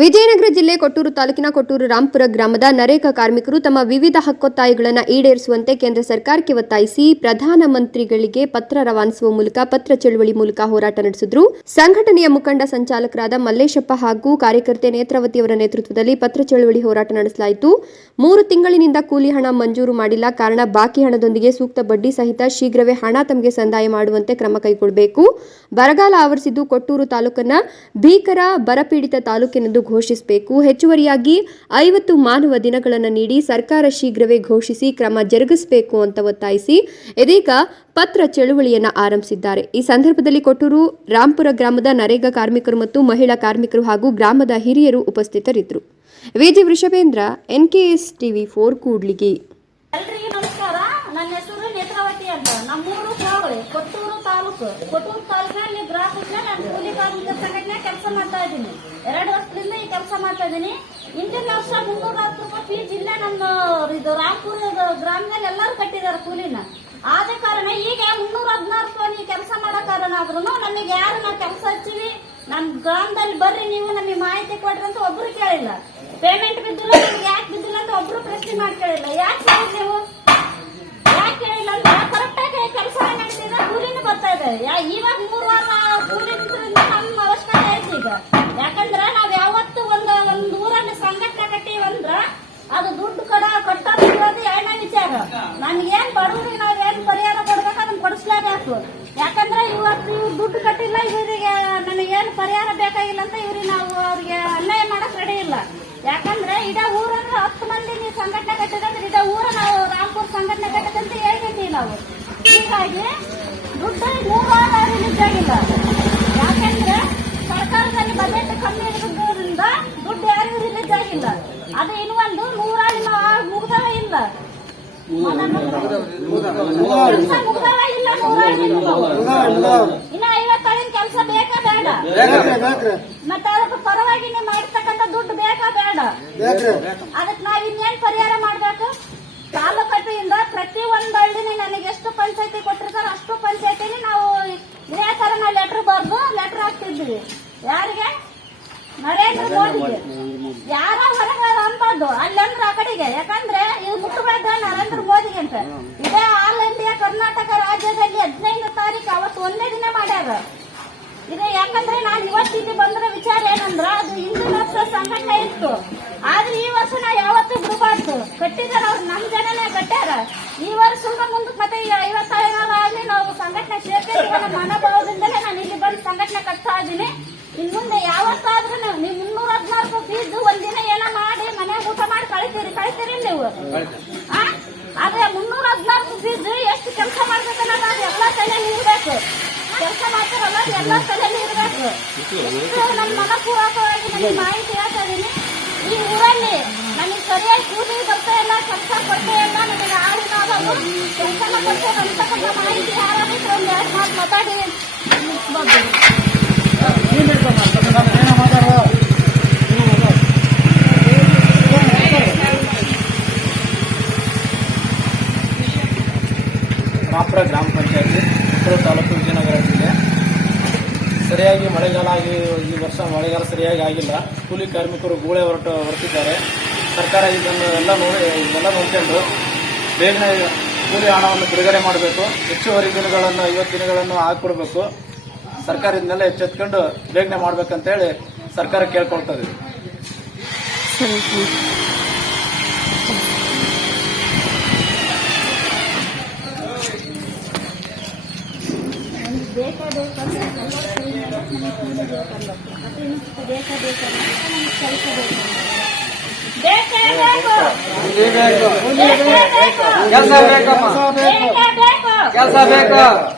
ವಿಜಯನಗರ ಜಿಲ್ಲೆ ಕೊಟ್ಟೂರು ತಾಲೂಕಿನ ಕೊಟ್ಟೂರು ರಾಂಪುರ ಗ್ರಾಮದ ನರೇಗಾ ಕಾರ್ಮಿಕರು ತಮ್ಮ ವಿವಿಧ ಹಕ್ಕೊತ್ತಾಯಗಳನ್ನು ಈಡೇರಿಸುವಂತೆ ಕೇಂದ್ರ ಸರ್ಕಾರಕ್ಕೆ ಒತ್ತಾಯಿಸಿ ಪ್ರಧಾನಮಂತ್ರಿಗಳಿಗೆ ಪತ್ರ ರವಾನಿಸುವ ಮೂಲಕ, ಪತ್ರ ಚಳುವಳಿ ಮೂಲಕ ಹೋರಾಟ ನಡೆಸಿದ್ರು. ಸಂಘಟನೆಯ ಮುಖಂಡ ಸಂಚಾಲಕರಾದ ಮಲ್ಲೇಶಪ್ಪ ಹಾಗೂ ಕಾರ್ಯಕರ್ತೆ ನೇತ್ರಾವತಿಯವರ ನೇತೃತ್ವದಲ್ಲಿ ಪತ್ರ ಚಳುವಳಿ ಹೋರಾಟ ನಡೆಸಲಾಯಿತು. ಮೂರು ತಿಂಗಳಿನಿಂದ ಕೂಲಿ ಹಣ ಮಂಜೂರು ಮಾಡಿಲ್ಲ. ಕಾರಣ ಬಾಕಿ ಹಣದೊಂದಿಗೆ ಸೂಕ್ತ ಬಡ್ಡಿ ಸಹಿತ ಶೀಘ್ರವೇ ಹಣ ತಮಗೆ ಸಂದಾಯ ಮಾಡುವಂತೆ ಕ್ರಮ ಕೈಗೊಳ್ಳಬೇಕು. ಬರಗಾಲ ಆವರಿಸಿದ್ದು ಕೊಟ್ಟೂರು ತಾಲೂಕನ್ನ ಭೀಕರ ಬರಪೀಡಿತ ತಾಲೂಕೆನೆಂದು ಘೋಷಿಸಬೇಕು. ಹೆಚ್ಚುವರಿಯಾಗಿ ಐವತ್ತು ಮಾನವ ದಿನಗಳನ್ನು ನೀಡಿ ಸರ್ಕಾರ ಶೀಘ್ರವೇ ಘೋಷಿಸಿ ಕ್ರಮ ಜರುಗಿಸಬೇಕು ಅಂತ ಒತ್ತಾಯಿಸಿ ಇದೀಗ ಪತ್ರ ಚಳುವಳಿಯನ್ನು ಆರಂಭಿಸಿದ್ದಾರೆ. ಈ ಸಂದರ್ಭದಲ್ಲಿ ಕೊಟ್ಟೂರು, ರಾಂಪುರ ಗ್ರಾಮದ ನರೇಗಾ ಕಾರ್ಮಿಕರು ಮತ್ತು ಮಹಿಳಾ ಕಾರ್ಮಿಕರು ಹಾಗೂ ಗ್ರಾಮದ ಹಿರಿಯರು ಉಪಸ್ಥಿತರಿದ್ದರು. V G Vrishabhendra NKS TV four, Kudligi ಎಲ್ರಿಗೂ ನಮಸ್ಕಾರ ನನ್ನ ಹೆಸರು ನೇತ್ರಾವತಿ ಅಂತ ನಮ್ಮೂರು ಕಾವಳಿ ಕೊಟ್ಟೂರು ತಾಲೂಕು. ಕೊಟ್ಟೂರು ತಾಲೂಕಿನಲ್ಲಿ ಗ್ರಾಹಕ ನಾನು ಕೂಲಿ ಕಾರ್ಮಿಕರ ಸಂಘಟನೆ ಕೆಲಸ ಮಾಡ್ತಾ ಇದ್ದೀನಿ. ಎರಡು ವರ್ಷದಿಂದ ಈ ಕೆಲಸ ಮಾಡ್ತಾ ಇದ್ದೀನಿ. ಹಿಂದಿನ ವರ್ಷ ಮುನ್ನೂರ ಹತ್ತು ರೂಪಾಯಿ ಫೀಸ್ ಜಿಲ್ಲೆ ನಮ್ಮ ಇದು ರಾಮಪುರ ಗ್ರಾಮದಲ್ಲಿ ಎಲ್ಲರೂ ಕಟ್ಟಿದ್ದಾರೆ ಕೂಲಿನ. ಆದ ಕಾರಣ ಈಗ ಮುನ್ನೂರ ಹದಿನಾರು ರೂಪಾಯಿ ಕೆಲಸ ಮಾಡೋ ಕಾರಣ ಆದ್ರೂ ನಮಗೆ ಯಾರು ನಾವು ಕೆಲಸ ಹಚ್ಚಿವಿ? ನಮ್ಮ ಗ್ರಾಮದಲ್ಲಿ ಬರ್ರಿ ನೀವು, ನಮಗೆ ಮಾಹಿತಿ ಕೊಡ್ರಿ ಅಂತ ಒಬ್ರು ಕೇಳಿಲ್ಲ. ಪೇಮೆಂಟ್ ಬಿದ್ದಿಲ್ಲ ಯಾಕೆ ಬಿದ್ದಿಲ್ಲ ಅಂತ ಒಬ್ರು ಪ್ರಶ್ನೆ ಮಾಡಿ ಕೇಳಿಲ್ಲ. ಯಾಕೆ ನೀವು ಯಾಕೆ ಕೇಳಿಲ್ಲ ಅಂದ್ರೆ ಕರೆಕ್ಟ್ ಆಗಿ ಕೆಲಸ ನಡೀತಿದೆ ಕೂಲಿನೂ ಬರ್ತಾ ಇದೆ ಯಾ- ಇವಾಗ ಮೂರು ವಾರ ಕೂಲಿ ನಮ್ಮ ಅವಶ್ಯಕತೆ ಐತಿ ಈಗ. ಯಾಕಂದ್ರೆ ನಾವ್ ಯಾವತ್ತು ಒಂದು ಒಂದು ಊರಲ್ಲಿ ಸಂಘಟನೆ ಕಟ್ಟಿವಿ ಅಂದ್ರ ಅದು ದುಡ್ಡು ಕಡ, ಕಟ್ಟೋದು ಎರಡನೇ ವಿಚಾರ. ನಮ್ಗೇನ್ ಬಡವರಿಗೆ ನಾವ್ ಏನ್ ಪರಿಹಾರ ಕೊಡ್ಬೇಕು ಅದನ್ನ ಕೊಡಿಸ್ಲೇಬೇಕು. ಯಾಕಂದ್ರೆ ಇವತ್ತು ಇವ್ರು ದುಡ್ಡು ಕಟ್ಟಿಲ್ಲ, ಇವರಿಗೆ ನನಗೇನು ಪರಿಹಾರ ಬೇಕಾಗಿಲ್ಲ ಅಂತ ಇವ್ರಿಗೆ ನಾವು ಅವ್ರಿಗೆ ಅನ್ಯಾಯ ಮಾಡಕ್ ರೆಡಿ ಇಲ್ಲ. ಯಾಕಂದ್ರೆ ಇಡೀ ಊರನ್ನ ಹತ್ತು ಮಂದಿ ನೀವು ಸಂಘಟನೆ ಕಟ್ಟಿದ್ರೆ ಇಡೀ ಊರ ನಾವು ರಾಮ್ಪುರ್ ಸಂಘಟನೆ ಕಟ್ಟದಂತ ಹೇಳ್ತೀವಿ ನಾವು. ಹೀಗಾಗಿ ನೂರಾರು ರಿಲೀಸ್ ಆಗಿಲ್ಲ ಯಾಕಂದ್ರೆ ಸರ್ಕಾರದಲ್ಲಿ ಬಜೆಟ್ ಕಮ್ಮಿ ಇರೋದ್ರಿಂದ ದುಡ್ಡು ಯಾರಿಗೂ ರಿಲೀಸ್ ಆಗಿಲ್ಲ ಅದು ಇನ್ನೊಂದು ನೂರಾರು ಮುಗ್ದವ ಇಲ್ಲ. ಮುಗ್ದವ ಇಲ್ಲ ನೂರಾರು ಇನ್ನು ಐವತ್ತಾಳಿನ ಕೆಲಸ ಬೇಕಾ ಬೇಡ. ಮತ್ತೆ ಅದಕ್ಕೆ ಪರವಾಗಿ ನೀವು ಮಾಡಿರ್ತಕ್ಕಂಥ ದುಡ್ಡು ಬೇಕಾ ಬೇಡ. ಅದಕ್ಕೆ ನಾವ್ ಇನ್ನೇನ್ ಪರಿಹಾರ ಮಾಡ್ಬೇಕು? ಪ್ರತಿ ಒಂದ್ ಹಳ್ಳಿನೇ ನನಗೆ ಎಷ್ಟು ಪಂಚಾಯತಿ ಕೊಟ್ಟಿರ್ತಾರ ಅಷ್ಟು ಪಂಚಾಯತಿನಿ ನಾವು ಇದೇ ತರ ನಾವು ಲೆಟರ್ ಬರ್ದು ಲೆಟರ್ ಹಾಕ್ತಿದ್ವಿ. ಯಾರಿಗೆ? ನರೇಂದ್ರ ಮೋದಿಗೆ. ಯಾರ ಹೊರಗಾರ ಅನ್ಬಾರ್ದು ಅಲ್ಲಂದ್ರ ಆ ಕಡೆಗೆ. ಯಾಕಂದ್ರೆ ಇದು ಮುಟ್ಟಬೇಡ ನರೇಂದ್ರ ಮೋದಿಗೆ ಅಂತ. ಇದೇ ಆಲ್ ಇಂಡಿಯಾ ಕರ್ನಾಟಕ ರಾಜ್ಯದಲ್ಲಿ ಹದಿನೈದು ತಾರೀಕು ಅವತ್ತು ಒಂದೇ ದಿನ ಮಾಡ್ಯಾರ. ಇದು ಯಾಕಂದ್ರೆ ನಾನು ಇವತ್ತಿಗೆ ಬಂದ್ರ ವಿಚಾರ ಏನಂದ್ರ ಅದು ಹಿಂದಿನ ವರ್ಷ ಸಂಘಟನೆ ಇತ್ತು ಆದ್ರೆ ಈ ವರ್ಷ ನಾ ಯಾವತ್ತೂ ಬಿಡಬಾರ್ದು ಕಟ್ಟಿದಾರ ಅವ್ರು ನಮ್ ಕಟ್ಟ್ಯಾರ ಈ ವರ್ಷ ಮುಂದಕ್ಕೆ ಮತ್ತೆ ಈ ಸಾವಿರ ಆಗಲಿ, ನಾವು ಸಂಘಟನೆ ಸೇರ್ತೀವಿ ನಮ್ಮ ಮನೋಭಾವದಿಂದಲೇ ನಾನು ಇಲ್ಲಿ ಬಂದು ಸಂಘಟನೆ ಕಟ್ತಾ ಇದ್ದೀನಿ ಇನ್ ಮುಂದೆ ಯಾವತ್ತಾದ್ರೂ ನೀವು ನೀವು ಮುನ್ನೂರ ರೂಪಾಯಿ ಫೀಸ್ ಒಂದಿನ ಏನ ಮಾಡಿ, ಮನೆಯಾಗ ಊಟ ಮಾಡಿ ಕಳಿತೀರಿ ಕಳಿತೀರಿ ನೀವು? ಅದೇ ಮುನ್ನೂರ ಹದಿನಾರು ಫೀಸ್ ಎಷ್ಟು ಕೆಲಸ ಮಾಡ್ಬೇಕು ಅನ್ನೋದು ಅದು ಎಲ್ಲ ತಲೆಯಲ್ಲಿ ಇರಬೇಕು. ಕೆಲಸ ಮಾಡ್ತಾರಲ್ಲ, ಎಲ್ಲ ತಲೆಯಲ್ಲಿ ಇರಬೇಕು. ನನ್ನ ಮನಪೂರ್ವಕವಾಗಿ ನನಗೆ ಮಾಹಿತಿ ಹೇಳ್ತಾ ಇದ್ದೀನಿ ಈ ಊರಲ್ಲಿ ನನಗೆ ಸರಿಯಾಗಿ ಕೂಲಿ ಬರ್ತಾ ಇಲ್ಲ ಕೆಲಸ ಕೊಡ್ತಾ ಇಲ್ಲ ರಾಮಪುರ ಗ್ರಾಮ ಪಂಚಾಯತಿ ಉತ್ತರ ತಾಲೂಕು ವಿಜಯನಗರ ಜಿಲ್ಲೆ. ಸರಿಯಾಗಿ ಮಳೆಗಾಲ ಆಗಿ, ಈ ವರ್ಷ ಮಳೆಗಾಲ ಸರಿಯಾಗಿ ಆಗಿಲ್ಲ. ಕೂಲಿ ಕಾರ್ಮಿಕರು ಗೂಳೆ ಹೊರಟು ಹೊರಟಿದ್ದಾರೆ. ಸರ್ಕಾರ ಇದನ್ನು ಎಲ್ಲ ನೋಡಿ ಇದೆಲ್ಲ ನೋಡ್ಕೊಂಡು ಬೇಗನೆ ಕೂಲಿ ಹಣವನ್ನು ಬಿಡುಗಡೆ ಮಾಡಬೇಕು. ಹೆಚ್ಚುವರಿ ದಿನಗಳನ್ನು ಐವತ್ತು ದಿನಗಳನ್ನು ಹಾಕಿಕೊಡ್ಬೇಕು. ಸರ್ಕಾರದಿಂದಲೇ ಎಚ್ಚೆತ್ಕೊಂಡು ಬೇಗನೆ ಮಾಡ್ಬೇಕಂತೇಳಿ ಸರ್ಕಾರ ಕೇಳ್ಕೊಳ್ತಾ ಬೇಕಾ ಬೇಕಂದ್ರೆ ಬೇಕಾ ಕೆಲಸ ಬೇಕು ಕೆಲಸ ಬೇಕಮ್ಮ ಬೇಕೇ ಬೇಕು ಕೆಲಸ ಬೇಕು